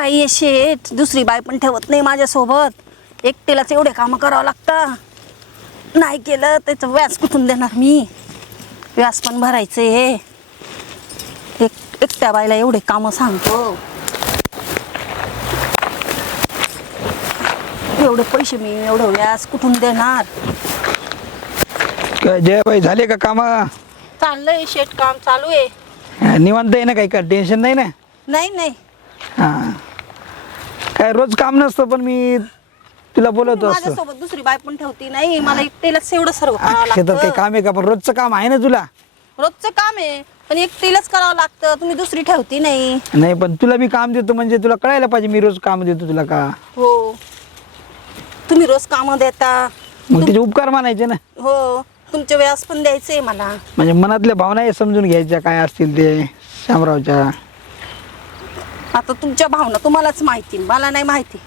काही आहे शेठ. दुसरी बाई पण ठेवत नाही माझ्यासोबत. एकटीलाच एवढे कामं करावं लागतं. नाही केलं त्याचं व्याज कुठून देणार मी? व्याज पण भरायचं आहे एक एकट्या बाईला एवढे कामं सांगतो. एवढे पैसे मी एवढं व्याज कुठून देणार? काय जयबाई झाले का काम? चाललंय शेठ काम चालू आहे. निवांत आहे ना काही का टेन्शन नाही ना? नाही नाही. काय रोज काम नसतं पण मी तुला बोलवतो असतो माझ्यासोबत दुसरी बाई पण ठेवती नाही. मला एकटीलाच एवढं सर्व करावं शेतात काही लागतं. काम आहे का? पण रोजचं काम आहे ना तुला? रोजचं काम आहे पण एकटीलाच करावं लागतं. तुम्ही दुसरी ठेवती नाही. नाही पण तुला मी काम देतो म्हणजे तुला कळायला पाहिजे मी रोज काम देतो तुला का? हो. तुम्ही रोज कामं देता. मग तिचे उपकार मानायचे ना? हो. तुमचे व्याज पण द्यायचे मला. म्हणजे मनातल्या भावना हे समजून घ्यायच्या काय असतील ते शामरावच्या. आता तुमच्या भावना तुम्हालाच माहिती मला नाही माहिती.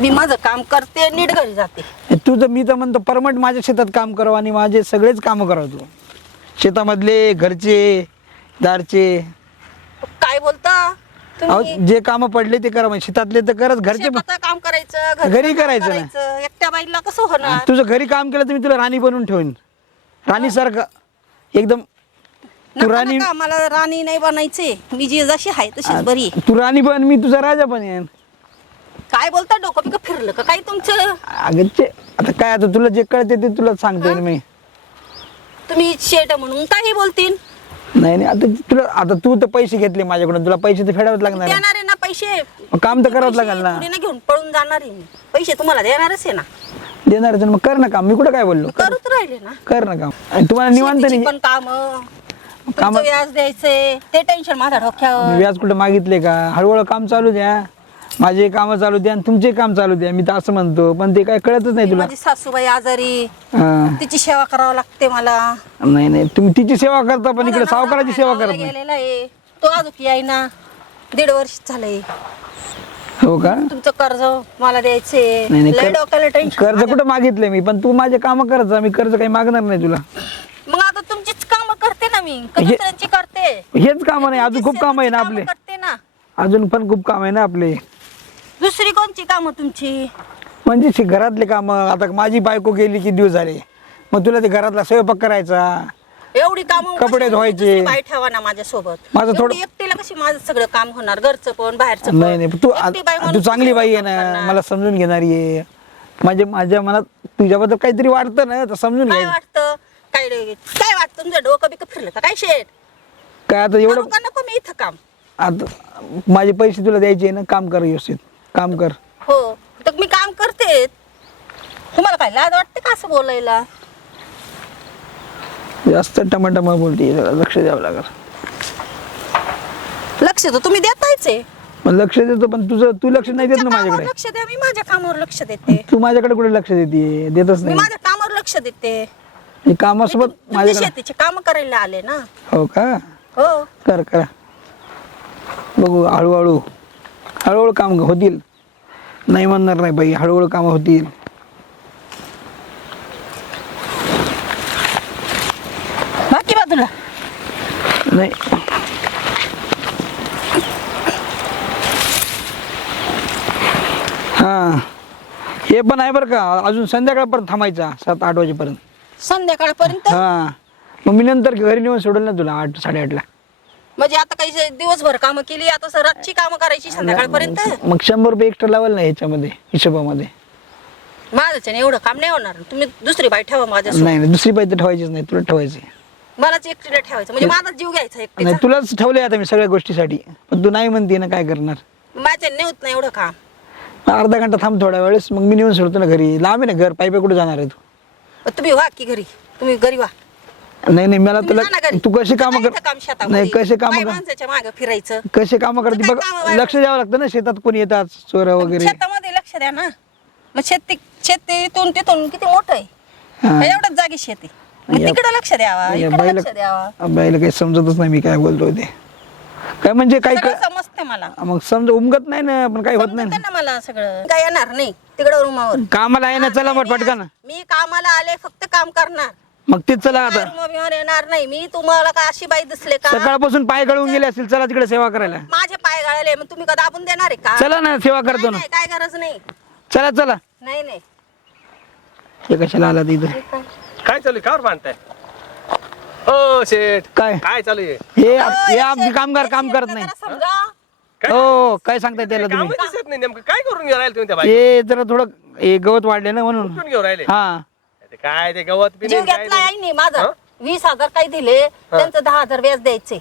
मी माझं काम करते नीट घरी जाते. तू तर मी तर म्हणतो परमट माझ्या शेतात काम करावं आणि माझे सगळेच कामं करावं तू. शेतामधले घरचे दारचे. काय बोलता अहो तुम्ही? जे कामं पडले ते करा म्हणजे. शेतातले तर करत घरचे पण शेताचं काम करायचं घरचं घरी काम करायचं ना. एकट्या बाईला कसं होणार? तुझं घरी काम केलं तर मी तुला राणी बनवून ठेवीन. राणी सारखं एकदम तू राणी नका, मला राणी नाही बनायचे. मी जी जशी आहे तशीच बरी. आहे. तू राणी बन मी तुझा राजा पण येईन. काय बोलता डोकं बिकं फिरलं का काय तुमचं? अगं ते आता काय आता तुला जे कळते ते तुला सांगते मी. तुम्ही शेट म्हणून काही बोलतील. नाही नाही आता तुला आता तू तर पैसे घेतले माझ्याकडून. तुला पैसे तर फेडावेच लागणार आहे. देणार आहे ना पैसे. मग काम तर करावंच पैसे लागेल ना. थोडी ना घेऊन पळून जाणार आहे मी. पैसे तुम्हाला देणारच आहे ना. देणार आहे तर मग कर ना काम. मी कुठं काय बोललो? करत राहिले ना. कर ना काम. आणि तुम्हाला निवांत शेतीची नाही. पण काम. काम- व्याज द्यायचे? ते टेन्शन माझ्या डोक्यावर. व्याज कुठं मागितले का? हळूहळू काम चालू द्या. माझे कामं चालू द्या आणि तुमचे काम चालू द्या. मी तर असं म्हणतो पण ते काय कळतच नाही तुला. माझी सासूबाई आजारी. हा. तिची सेवा करावं लागते मला. नाही नाही. तुम्ही तिची सेवा करता पण इकडे माझा नवरा सावकाराची सेवा गावाला करत नाही. गेलेला आहे. तो अजून याय ना दीड वर्ष झालंय. हो का? तुमचं कर्ज मला द्यायचे नाही नाही. लय कर- डोक्याला टेन्शन कर्ज कुठं मागितले मी? पण तू माझे काम करत जा. मी कर्ज काही मागणार नाही तुला. मग आता तुमचीच करते ना मी. का दुसऱ्यांची करते. हेच काम नाही अजून खूप काम आहे ना आपले. करते ना. अजून पण खूप काम आहे ना आपले. दुसरी कोणची कामं तुमची? म्हणजे शे- घरातले काम आता माझी बायको गेली किती दिवस झाले. मग तुला ते घरातला स्वयंपाक करायचा. एवढी कामं कपडे धुवायचे. बाई ठेवा ना माझ्यासोबत. माझं थोडं- एवढी एकटीला कशी माझं सगळं काम होणार? घरचं पण बाहेरचं नाही नाही तू एकटी बाई तू चांगली बाई आहे ना करणार? मला समजून घेणारी आहे. माझ्या माझ्या मनात तुझ्याबद्दल काहीतरी वाटतं ना तर समजून काय घ्यायचं वाटतं? काय काय वाटतं तुमचं डोकं बिकं फिरलं का? काय शेट काय आता एवढं का नको मी इथं काम? आता माझे पैसे तुला द्यायचे आहे ना काम कर व्यवस्थित. काम कर. हो तर मी काम करते. तुम्हाला काय लाज वाटते का असं बोलायला? जास्त टमाटमा बोलते लक्ष द्यावं लागेल. लक्ष तर तुम्ही देतायच आहे. लक्ष देतो पण तुझं तू लक्ष नाही देत ना तुमच्या कामावर माझ्याकडे. लक्ष द्या मी माझ्या कामावर लक्ष देते. तू माझ्याकडे कुठे लक्ष देते? देतच मी नाही. माझ्या कामावर लक्ष देते. मी कामासोबत माझ्याकडे शेतीचे काम करायला आले ना? हो का? हो. कर करा. बघू हळूहळू. हळूहळू काम होतील. नाही म्हणणार नाही बाई हळूहळू काम होतील. बाकी बाजूला नाही. हां. हे पण आहे बरं का अजून संध्याकाळपर्यंत थांबायचा सात आठ वाजेपर्यंत. संध्याकाळपर्यंत? हां. मग मी नंतर घरी नेऊन सोडेल ना तुला आठ साडेआठला. म्हणजे आता काही दिवसभर कामं केली आता सर रातची कामं करायची संध्याकाळपर्यंत? मग शंभर रुपये एक्स्ट्रा लावाल ना ह्याच्यामध्ये हिशोबामध्ये. माझं एवढं काम नाही होणार. तुम्ही दुसरी बाई ठेवा माझ्या नाही नाही दुसरी पाहिजे ठेवायचीच नाही तुला ठेवायची मलाच एकटीला ठेवायचं. म्हणजे माझा जीव घ्यायचा नाही तुलाच ठेवलंय आता मी सगळ्या गोष्टीसाठी. पण तू नाही म्हणते ना काय करणार. माझ्या नेऊत नाही एवढं काम. अर्धा घंटा थांब थोड्या वेळेस मग मी नेऊन सोडतो ना घरी. लांब आहे ना घर पायपे कुठे जाणार आहे तू? तुम्ही वा की घरी. तुम्ही घरी वा नाही नाही मला तुला जा ना घरी. तू कशी कामं इथं काम कर शेतामध्ये? नाही कसे बाई कामं कर माणसाच्या मागे फिरायचं. कसे कामं करते? काय बघ? लक्ष द्यावं लागतं ना शेतात कोणी येतात चोर वगैरे. शेतामध्ये लक्ष द्या ना. मग शेती शेती इथून तिथून किती मोठं आहे? हा. एवढंच जागी शेती. मग या- तिकडे लक्ष द्यावा या इकडे बाईला लक्ष द्यावा. बाईला काही समजतच नाही मी काय बोलतोय ते. काय म्हणजे काही सगळं क- समजते मला. मग समजा उमगत नाही ना पण काही होत नाही समजते ना मला सगळं. काय येणार नाही. तिकडे रूमावर. कामाला आहे ना चला मग पटकन. मी कामाला आले फक्त काम करणार. मग तेच चला आता. रूम बिमावर येणार नाही. मी तुम्हाला काय अशी बाई दिसले का? सकाळपासून पाय गळून गेले असतील चला तिकडे सेवा करायला. माझे पाय गाळले मग तुम्ही का दाबून देणार आहे का? चला ना सेवा करतो ना. नाही, काय गरज नाही. चला चला. नाही नाही. हे कशाला आला इथं? काय चालू आहे? कावर बांधताय हो शेठ. काय? काय चालू आहे? हे आप- हे शेत- कामगार काम करत नाही. समजा? हो काय सांगताय त्याला तुम्ही? नाही नेमकं काय करून घेऊन राहिले तुम्ही त्या हे जरा थोडं हे गवत वाढले ना म्हणून. कुठून घेऊन राहिले? हा. ते काय ते गवत बी जीव नाही, काय घेतला नाही. माझा? वीस हजार काही दिले त्यांचं दहा हजार व्याज द्यायचे.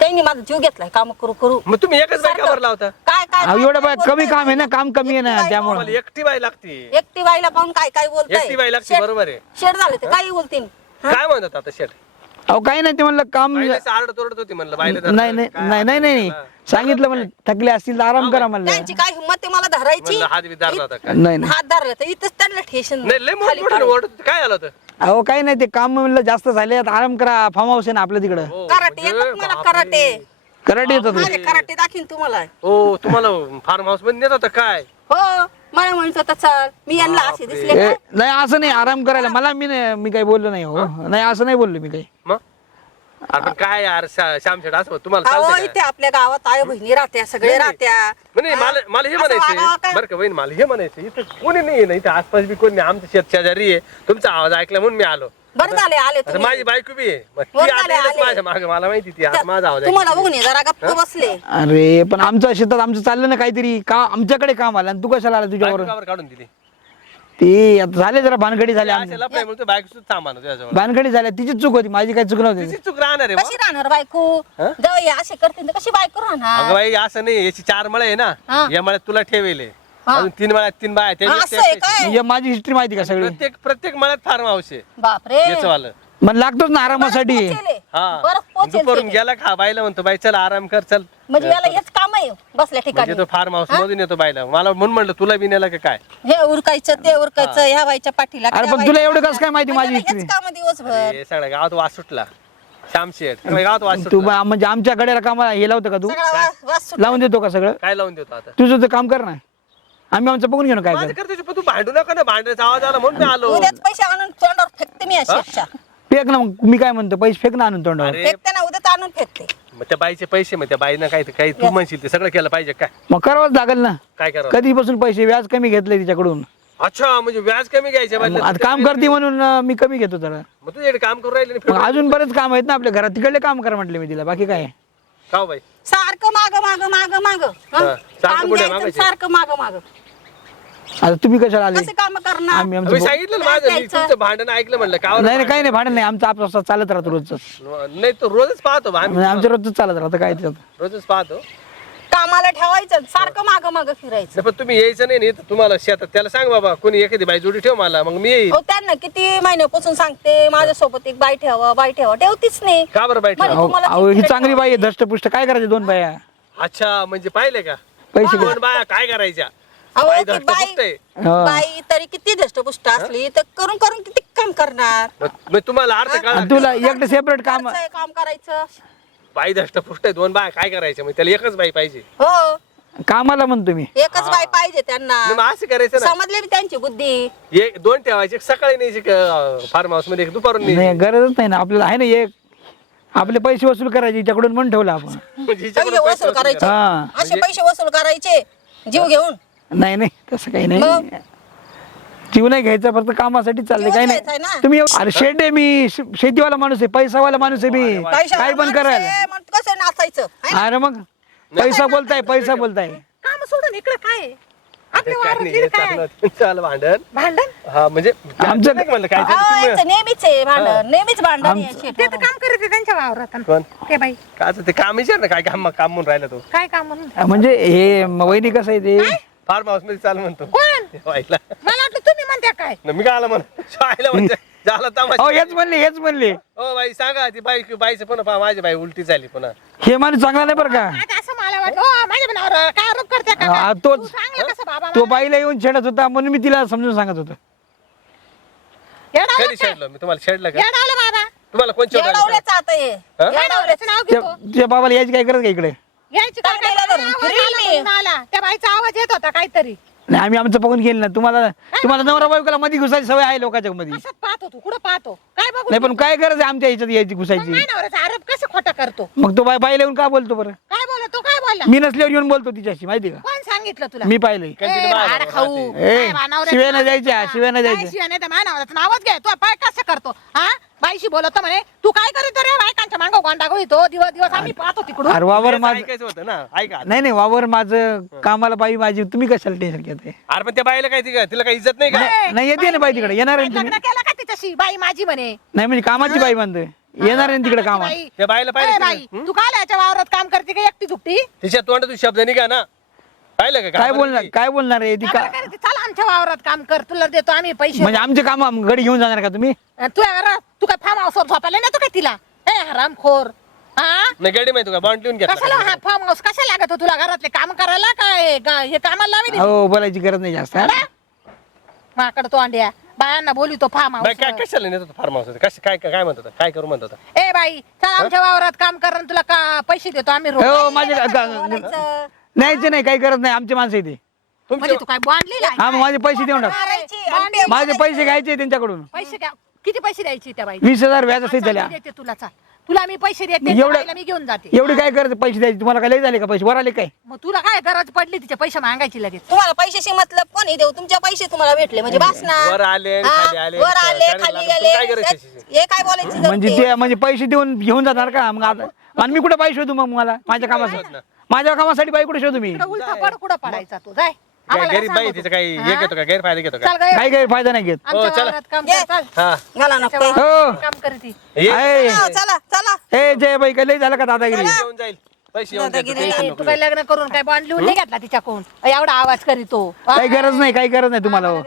त्यांनी माझा जीव घेतलाय काम करू करू. मग तुम्ही एकच बाई सारखं. कावर लावता? काय काय अहो, काय- एवढं काय बाय- कमी बोलताय? काम आहे ना काम कमी आहे ना एकटी बाई त्यामुळं. मला एकटी बाई लागते. एकटी बाईला पाहून काय काय बोलताय? एकटी बाई लागते, शेट- बरोबर आहे. शेट झाले ते काही बोलतील. काय म्हणतात आता शेठ अहो काही नाही ते म्हणलं काम होती म्हणलं नाही नाही काय नाही नाही नाही. सांगितलं म्हणलं थकले असतील तर आराम करा म्हणलं. त्यांची काय हिंमत आहे मला धरायची? म्हणलं हात बी धरला होता काय? नाही नाही. हात धरला तर इथंच त्यांना ठेशन नाही लय खाली मोठं पाडून. ओरडत होती. काय झालं होतं? अहो काही नाही ते काम म्हणलं जास्त झाले आता आराम करा फार्म हाऊस आहे ना आपल्या तिकडं. हो, कराटे म्हणजे येतात मला बापरे. कराटे. कराटे येतात. माझे कराटे दाखीन तुम्हाला. हो तुम्हाला फार्म हाऊसमध्ये नेत होता काय? हो. मला म्हणत होता चल मी यांना असे दिसले ए, का? नाही असं नाही आराम करायला. मला मी नाही मी काही बोललो नाही हो. नाही असं नाही बोललो मी काही. मग? आपण काय यार शा- श्यामशेठ असं तुम्हाला अहो चालतंय इथे का? आपल्या गावात आई बहिणी राहत्या सगळे नाही, राहत्या. नाही मला मला हे असं वागावं म्हणायचं का? बरं का बहीण मला हे म्हणायचं इथं कोणी नाही ना इथं आसपास बी कोणी नाही. आमचं शेत शेजारी आहे. तुमचा आवाज ऐकला म्हणून मी आलो. बरं झाले आले आता तुम्ही. माझी बायको बी आहे. मग ती बरं आता झाले, येईलच आले. माझ्या मागे मला माहिती ती आता माझा आवाज तुम्हाला. बघून ये, जरा गप्प बसले. अरे पण आमच्या शेतात आमचं चाललं ना काहीतरी. का आमच्याकडे काम आलं आणि तू कशाला आला तुझ्यावर? काढून दिली. ते आता झाले जरा भानगडी झाल्या आमच्या बायको सुद्धा तुझ्याजवळ भानगडी झाल्या तिची चूक होती माझी काही चूक नव्हती. तिची चूक राहणार आहे कशी राहणार बायको? जेव्हा हे असे करतील तर कशी बायको अगं राहणार बाई असं नाही याची चार मळे आहे ना. हा. या मळ्यात तुला ठेवेले हा. अजून तीन मळ्यात तीन बाय हा, असं आहे काय? म्हणजे माझी हिस्ट्री माहिती का सगळी? प्रत्येक प्रत्येक मळ्यात फार्म हाऊस आहे. बापरे. याचं वालं मग लागतोच ना आरामासाठी. पोचेले. हा. बरं पोचेल दुपारून ते. गेला खा बाईला म्हणतो बाई चल आराम कर चल. म्हणजे याला हेच काम आहे बसल्या ठिकाणी. म्हणजे तो फार्म हाऊस मधून येतो बाईला. मला म्हणून म्हणलं तुला बी नेला का काय? हे उरकायचं ते उरकायचं ह्या बाईच्या पाठीला अरे त्या पण तुला एवढं कसं. काय माहिती माझी म्हणजे history? हेच काम दिवसभर. हे सगळ्या गावात वास सुटला श्यामशेठ सगळ्या गावात वास तू सुटला बा- म्हणजे आमच्या कडेला कामाला हे लावतं का तू? सगळा वास. लावून देतो का सगळं? काय लावून देतो आता? तुझं तर काम कर ना. आम्ही आमचं बघून ना काय माझं कर करतो पण तू भांडू नका ना भांडण्याचा आवाज आला म्हणून मी आलो. उद्याच पैसे आणून तोंडावर फेकते मी अशी फेक ना मग मी काय म्हणतो पैसे फेक ना आणून तोंडावर. अरे. फेकते ना उद्याच आणून फेकते. मग त्या बाईचे पैसे मग त्या बाईनं काय काही तू म्हणशील ते सगळं केलं पाहिजे काय मग करावंच लागेल ना. काय करावं? कधीपासून पैसे व्याज कमी घेतले तिच्याकडून? अच्छा म्हणजे व्याज कमी घ्यायचे मग आता काम करते म्हणून अं, मी कमी घेतो जरा. मग तुझ्याकडे काम करून राहिले मग अजून बरेच काम आहेत ना आपल्या घरात. तिकडले काम कर म्हटले मी तिला. बाकी काय? का हो बाई? सारखं माग माग माग माग. हा, सारखं पुढे मागायचे. सारखं माग माग. आता तुम्ही कशाला आले? कसे काम करणार? आम्ही मी आमचं सांगितलं ना माझं मी द्यायचं. तुमचं भांडण ऐकलं म्हणलं का नाही नाही काही नाही भाडं नाही. आमचं आपलं चालत राहतो रोजच. नाही तो रोजच पाहतो बा आम्ही म्हणजे आमच्या रोजच चालत राहतं काय त्याच्यात रोजच पाहतो. कामाला ठेवायचं सारखं माग माग फिरायचं. नाही, पण तुम्ही यायचं नाही ना इथं तुम्हाला शेतात त्याला सांग बाबा कोणी एखादी बाई जोडी ठेव मला मग मी येईल हो त्यांना किती महिन्यापासून सांगते माझ्यासोबत एक बाई ठेवा बाई ठेवा ठेवतीच नाही. का बरं बाई ठेव म्हणे अहो तुम्हाला अहो, ही चांगली बाई आहे धष्टपुष्ट. काय करायचे दोन बाया? अच्छा म्हणजे पाहिले का? पैसे दोन बाया काय करायच्या? अहो, बाई ती धष्ट बाई- फुटते. हा. बाई तरी किती धष्टपुष्ट असली तर करून करून किती काम करणार? मग मग तुम्हाला अर्थ आणि तुला एकटं सेपरेट काम घरचं काम करायचं. बाई धष्ट फुटते दोन बाया काय करायच्या मग त्याला एकच बाई पाहिजे. हो. कामाला म्हणतो मी एकच बाई पाहिजे त्यांना. असं करायचं ना. समजले मी त्यांची बुद्धी. एक दोन ठेवायचे एक सकाळी न्यायचे फार्म हाऊसमध्ये एक दुपारून न्यायची. नाही गरजच नाही ना. आपल्याला आहे ना एक. आपले पैसे वसूल करायचे हिच्याकडून म्हणून ठेवलं आपण. म्हणजे हिच्याकडे पैसे पैसे वसूल वसूल करायचे. हा असे पैसे वसूल करायचे. जीव घेऊन. नाही नाही तसं काही नाही. मग? जीव नाही घ्यायचा फक्त कामासाठी चाललंय जीव काही घ्यायचा नाही आहे ना. तुम्ही अरे शेट आहे मी. शे- शेतीवाला माणूस आहे पैसावाला माणूस आहे मी. पैशावर काय पण माणूस करायला. आहे, मग कसं नाचायचं है? अरे मग? पैसा बोलताय पैसा बोलताय. काम सोडून इकडे काय? आहे? आपल्या काय वावरात नाही, गेलं हे काय? चाललं तुमचं आलं भांडण. भांडण? हा म्हणजे आमचं- नाही म्हणलं काय अहो, तुम्ही- यांचं नेहमीच आहे भांडण. नेहमीच भांडण आहे ते तर शेतावर. काम करत आहे त्यांच्या वावरात. कोण? ते बाई. का आता ते काम विचार ना काय काम काम म्हणून राहिला तो. काय काम म्हणून? म्हणजे हे म- वहिनी कसं आहे ते? फार्म हाऊसमध्ये चाल म्हणतो. कोण? मला वाटलं तुम्ही म्हणत्या काय? न मी काय आला म्हणा शाळेला म्हणजे झाला हो हेच म्हणले हेच म्हणले. हो बाई सांगा ती बाई बाईचं पुन्हा पहा माझी बाई उलटी झाली पुन्हा. हे माणूस चांगला नाही बरं का? आता असं मला वाटलं "ओ, माझ्या मनावर काय आरोप करते का? हा, काय? तोच. तू सांगलं कसं बाबा तो बाईला येऊन छेडत होता म्हणून मी तिला समजून सांगत होतो. येडावलं कधी मी तुम्हाला छेडलं का? येडावलं बाबा. तुम्हाला कोण छेडलं? येडवल्याचं आता हे. हा? येडावल्याचं नाव त्या घेतो तुझ्या बाबाला यायची काय करत का इकडे? यायची काय काय तांड्याला धरून. आवाज फिरेल आला मी. म्हणून आला. त्या बाईचा आवाज येत होता काहीतरी. नाही आम्ही आमचं बघून गेलो ना. तुम्हाला तुम्हाला नवरा बायकोला मध्ये घुसायची सवय आहे लोकांच्या मध्ये पाहतो तू? कुठं पाहतो? काय बघू नाही पण काय गरज आहे आमच्या ह्याच्यात यायची घुसायची? नवऱ्याचा आरोप कसं खोटा करतो? मग तो बाय बाईला येऊन का बोलतो बरं? काय बोलतो काय बोलला? मी नसल्यावर येऊन बोलतो तिच्याशी माहिती का? कोण सांगितलं तुला? मी पाहिलंय. ए, भाडं खाऊ. ए, काय बा, नवऱ्याचं शिव्या नाही नाव द्यायच्या. शिव्या नाही द्यायच्या. शिव्या नाही नावच घे. तू पाय कसं करतो? हा? बाईशी बोलतो म्हणे तू काय करीत रे? बायकांच्या मागं गोंडा तो दिवस दिवस आम्ही पाहतो तिकडून. अरे वावर माझं ऐकायचं होतं ना. ऐका नाही नाही वावर माझं कामाला बाई माझी. तुम्ही कशाला टेन्शन घेते अरे पण त्या बाईला काय ती- तिला काही इज्जत नाही का? नाही, येते ना बाई तिकडे, येणार आहे बाई तुम्ही. लग्न केलं का तिच्याशी? बाई माझी म्हणे. नाही म्हणजे कामाची बाई म्हणतोय येणार आहे ना तिकडे कामा बाई. त्या बाईला ए, बाई तू काय याच्या वावरात काम करते का एकटी दुकटी तिच्या तोंडातून शब्द निघा ना. पाहिलं का काय का बोलणार काय बोलणार आहे? ती का चल आमच्या वावरात काम कर. तुला देतो आम्ही पैसे. म्हणजे आमचे काम घडी घेऊन जाणार का तुम्ही? तू तू काय फार्म हाऊसवर झोपायला ना तू काय तिला? ए हरामखोर. हा? नाही गाडी माहिती का? बॉन्ड लिहून कशाला घेतला हा फार्म हाऊस कशा लागत हो तुला घरातले काम करायला काय? गा- हे कामाला लावी हो बोलायची गरज नाही जास्त हा? माकड तो अंड्या बायांना बोली तो फार्म बाई काय हाऊस कशाला नेत होता फार्म हाऊस काय काय काय म्हणत होता? काय करू म्हणत होता? ए बाई चल आमच्या वावरात काम कर आणि तुला का पैसे देतो आम्ही रोज. हो माझे बोलायचं. न्यायचे नाही काही गरज नाही. आमचे माणसं येते म्हणजे तू काय बांधली हा मग माझे पैसे देऊन टाक. माझे पैसे घ्यायचे त्यांच्याकडून. पैसे किती पैसे द्यायचे त्या बाई वीस हजार व्याज देते तुला चाल. तुला मी पैसे देते त्या एवढं- बाईला मी घेऊन जाते. एवढे काय करत पैसे द्यायचे? तुम्हाला काय लय झाले का पैसे? वर आले काय? मग तुला काय गरज पडली? तिचे पैसे मागायची लगेच. तुम्हाला पैशाशी मतलब कोणी देऊ? तुमचे पैसे तुम्हाला भेटले. म्हणजे बस ना वर आले हा, खाली आले. वर आले काय खाली लागलं? गेले काय करायचं त्यात- हे काय बोलायची म्हणजे? ते म्हणजे पैसे देऊन घेऊन जाणार का? मग आता आणि मी कुठे पैसे शोधू मग मला? माझ्या कामासाठी माझ्या कामासाठी बाई कुठे शोधू मी? इकडं उलटा पड कुठं पडायचा तू? जाय. काय आम्हाला गरीब काय बाई सांगू तिचं तू? काही हा? हे घेतो का? गैरफायदा घेतो का? चल गं, काही काही फायदा नाही घेत. आमच्या हो, चला. वावरात काम ये. कर, चल. हा. घाला आमच्या नको हो. वावरात काम करती ये. आहे. चला चला चला. ए जय बाई काय लय झालं का दादागिरी? येऊन जाईल. पैसे येऊन जातील, दादागिरी. टेन्शन ए, नको तू काय लग्न करून काय बॉन्ड लिहून नाही घेतला तिच्याकडून? एवढा आवाज करीतो. काही गरज नाही काही गरज नाही तुम्हाला हो.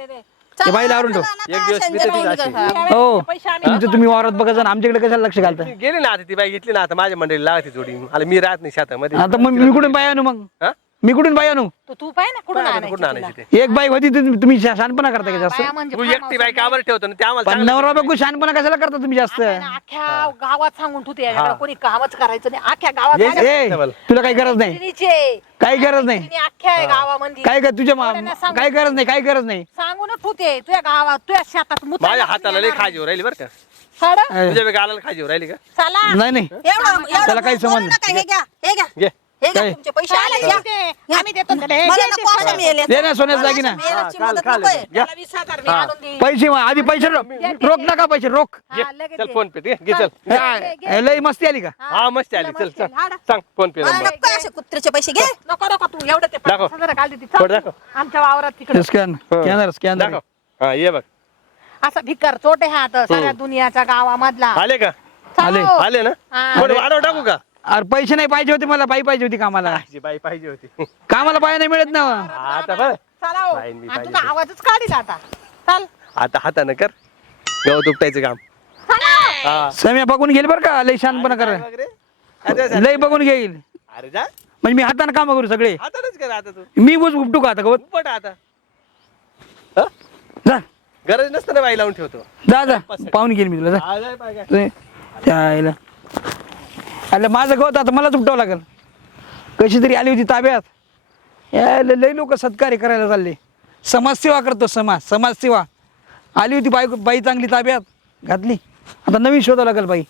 ठेव. एक दिवस मी. हो. तुमचं तुम्ही वावरात बघा ना आमच्याकडे कशाला लक्ष घालता? गेली ना आता ती बाई घेतली ना आता माझ्या मंडळी लावती जोडी. आले मी राहत नाही शेतामध्ये. आता मग मी कुठून बाई आणू मग? हा? मी कुठून बाई आणू? तू तू पाय ना कुठून कुठून आणायची तुला? आणायची ते एक बाई होती तुम्ही तुम्ही शा- शहाणपणा करता का जास्त? बाया म्हणजे तू फार्म एकटी बाई हाऊसवर कावर ठेवतो ना ते आम्हाला पण चांगलं नवरा बायको शहाणपणा कशाला करता तुम्ही जास्त? अख्ख्या गावात सांगून ठेवते याच्याकडे कोणी कामच करायचं नाही. अख्ख्या गावात ये-. ए तुला काही गरज नाही. मैत्रिणीचे. काही गरज नाही. मैत्रिणी अख्ख्या गावामध्ये काय काय तुझ्या मा- सांगू. काही गरज नाही काही गरज नाही. सांगूनच ठेवते. तुझ्या गावात तुझ्या शेतात मुतायला माझ्या हाताला लई खाजीवर राहिली बरं का. साडं? ए, तुझ्या बी गालाला खाजीवर राहिली का? चला. नाही नाही. एवढं एवढं त्याला काही बोलू संबंध नका, हे घ्या हे घ्या. घे. हे घ्या काय? तुमचे पैसे आले चालेल, घ्या. देते. आम्ही देतो तुला. हे मला घे, नको ते असं मिळेल दे ना सोन्याचं दागिना मिळेलची हा, मदत काल- नकोय. काल. त्याला वीस हजार मी आणून देईन. पैसे मा- आधी पैसे रोख रोख नका पैसे रोख घे. हा, लगेच चल दे. फोन पे दे घे चल घे, घे. लई मस्ती आली का हा मस्त आली चल चल. सांग फोन पे मला नंबर नको असे कुत्र्याचे पैसे घे नको नको तू एवढं ते दाखव. पन्नास हजार घाल देते. थोडं चल दाखव. तू. आमच्या वावरात तिकडे स्कॅन स्कॅनर स्कॅनर दाखव हा ये बघ असा भिकार चोटे हा आता सगळ्या दुनियाच्या गावामधला आले का आले. चलो. आले ना हा. थोडं वाढव टाकू का अरे पैसे नाही पाहिजे होते मला बाई पाहिजे होती कामाला. जी बाई पाहिजे होती. कामाला बाई नाही मिळत ना. आता बघ. चला हो. बाईन बी आणि पाहिजे तुझा आवाजच काढील आता. चल. आता हातानं कर. गवत उपटायचं काम. हा. समय बघून घेईल बरं का लई शानपणा कर. आता जा. लई बघून घेईल. अरे जा. म्हणजे मी हाताने काम करू सगळे. हातानच कर आता तू. मी बुज उपटू का आता गवत? उपट आता. हा? जा. गरज नसताना बाई लावून ठेवतो. जा जा. पाहून घेईल मी तुला जा. आ, जाय बाई काय. ते- त्या आईला अरे माझं गवत आता मला उपटावं लागेल. कशी तरी आली होती ताब्यात. यायला लई लोक सत्कार्य करायला चालले. समाजसेवा करतो समाज समाजसेवा. आली होती बाई बाई चांगली ताब्यात. घातली. आता नवीन शोधावं लागेल बाई.